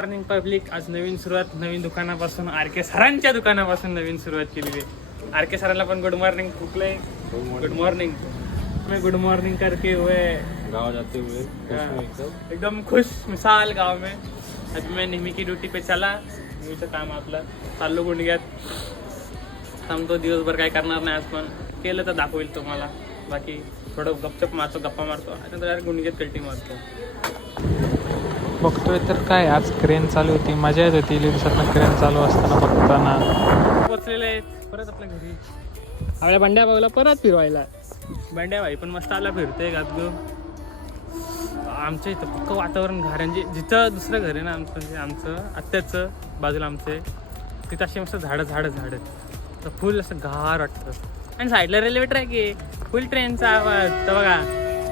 Morning public. आज नवीन सुरुवात, नवीन दुकानापासून, RK सरांच्या दुकानापासून नवीन सुरुवात केलेली आहे. आरके सरांना पण गुड मॉर्निंग. कुठलंय गुड मॉर्निंग. मैं गुड मॉर्निंग करके हुए गाँव जाते हुए एकदम खुश मिसाल गाव में. अभी मैं नेहमी की ड्यूटी पे चला. नेहमीचं काम आपलं चाललो गुंडग्यात. थांबतो दिवसभर काय करणार नाही. आज पण केलं तर दाखवेल तुम्हाला. बाकी थोडं गपचप मारतो, गप्पा मारतो आणि नंतर गुंडग्यात कल्टी मारतो. बघतोय तर काय आज क्रेन चालू होती, मजा येत होती दिवसातनं क्रेन चालू असताना बघताना. पोचलेले आहेत परत आपल्या घरी. आपल्या बंड्या भाऊला परत फिरवायला. बंड्या भाई पण मस्त आला फिरतोय गातगो. आमच्या इथं पक्क वातावरण घार म्हणजे जिथं दुसरं घर आहे ना आमचं, म्हणजे आमचं आत्याचं बाजूला आमचं आहे तिथं असे मस्त झाडं तर फुल असं गार वाटतं. आणि साईडला रेल्वे ट्रॅक आहे. फुल ट्रेनचा आवाज तर बघा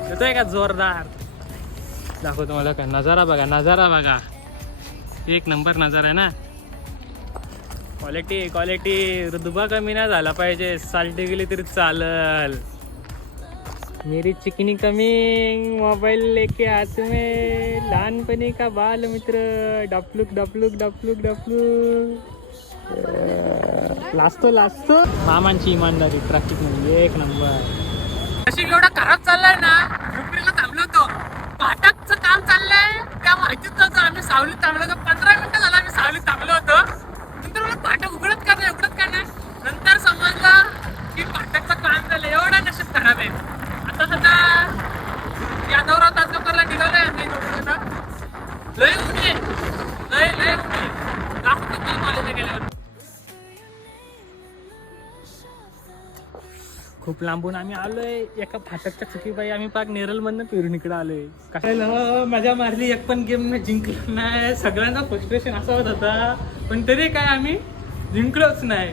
येतोय का जोरदार. दाखवतो मला काय नजारा बघा. एक नंबर नजारा आहे ना. क्वालिटी दुबा कमी नाही झाला पाहिजे. साल्टी गेली तरी चालल. मेरी चिकनी कमिंग. मोबाईल लेके हाथ में. लहानपणी का बाल मित्र. डपलूक. लाजतो. मामांची इमानदारी ट्रॅफिक म्हणजे एक नंबर. अशी एवढा खराब चाललाय ना. रुपरीला थांबलो होतो. फाटकचं काम चाललंय त्या माहितीच नव्हतं. आम्ही सावलीत थांबलो होतो. 15 मिनिटं झालं आम्ही सावलीत थांबलो होतो. नंतर मला फाटक उघडत का नाही. नंतर समजलं की फाटकचं काम झालं. एवढा नशीब खराब आहे. आता सध्या यादवराव तासगावकरला निघालोय आम्ही दोघं. लय उठे दाखवतो मी कॉलेजला गेल्यावर. खूप लांबून आम्ही आलोय. एका फाटकच्या चुकीबाई आम्ही पाक नेरलमधनं फिरून इकडे आलोय. काय मजा मारली. एक पण गेम नाही जिंकलो नाही. सगळ्यांना फ्रस्ट्रेशन असा होत होता. पण तरी काय आम्ही जिंकलोच नाही.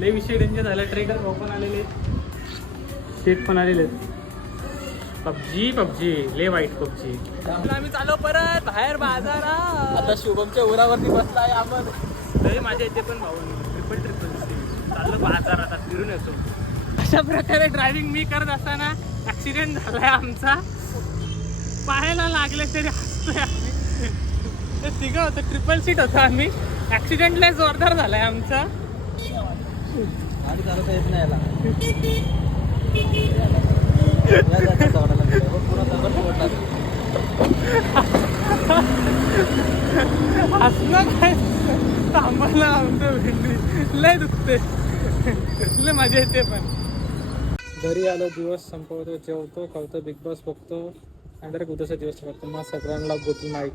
लय विषय डेंजर झाला. ट्रेडर ओपन आलेले, शेट पण आलेले. पबजी लय वाईट पबजी. आम्ही चालू परत बाहेर बाजारात. आता शुभमच्या उरावरती बसलाय आपण. लय माझ्या इथे पण भाऊ ट्रिपल चाललो बाजारात. आता फिरून येतो. अशा प्रकारे ड्रायव्हिंग मी करत असताना ॲक्सिडेंट झालाय आमचा. पाहायला लागले तरी हसतोय आम्ही. ते तिघं होतं, ट्रिपल सीट होतं आम्ही. ॲक्सिडेंट लय जोरदार झालाय आमचा. गाडी चालवता येत नाही याला. हसणं काय थांबायला आमचं भेंडी लय दुखते. लय मजा येते. पण घरी आलो, दिवस संपवतो, जेवतो, खावतो, बिग बॉस बघतो आणि डायरेक्ट उद्याचा दिवस करतो. मग सगळ्यांना गुड नाईट.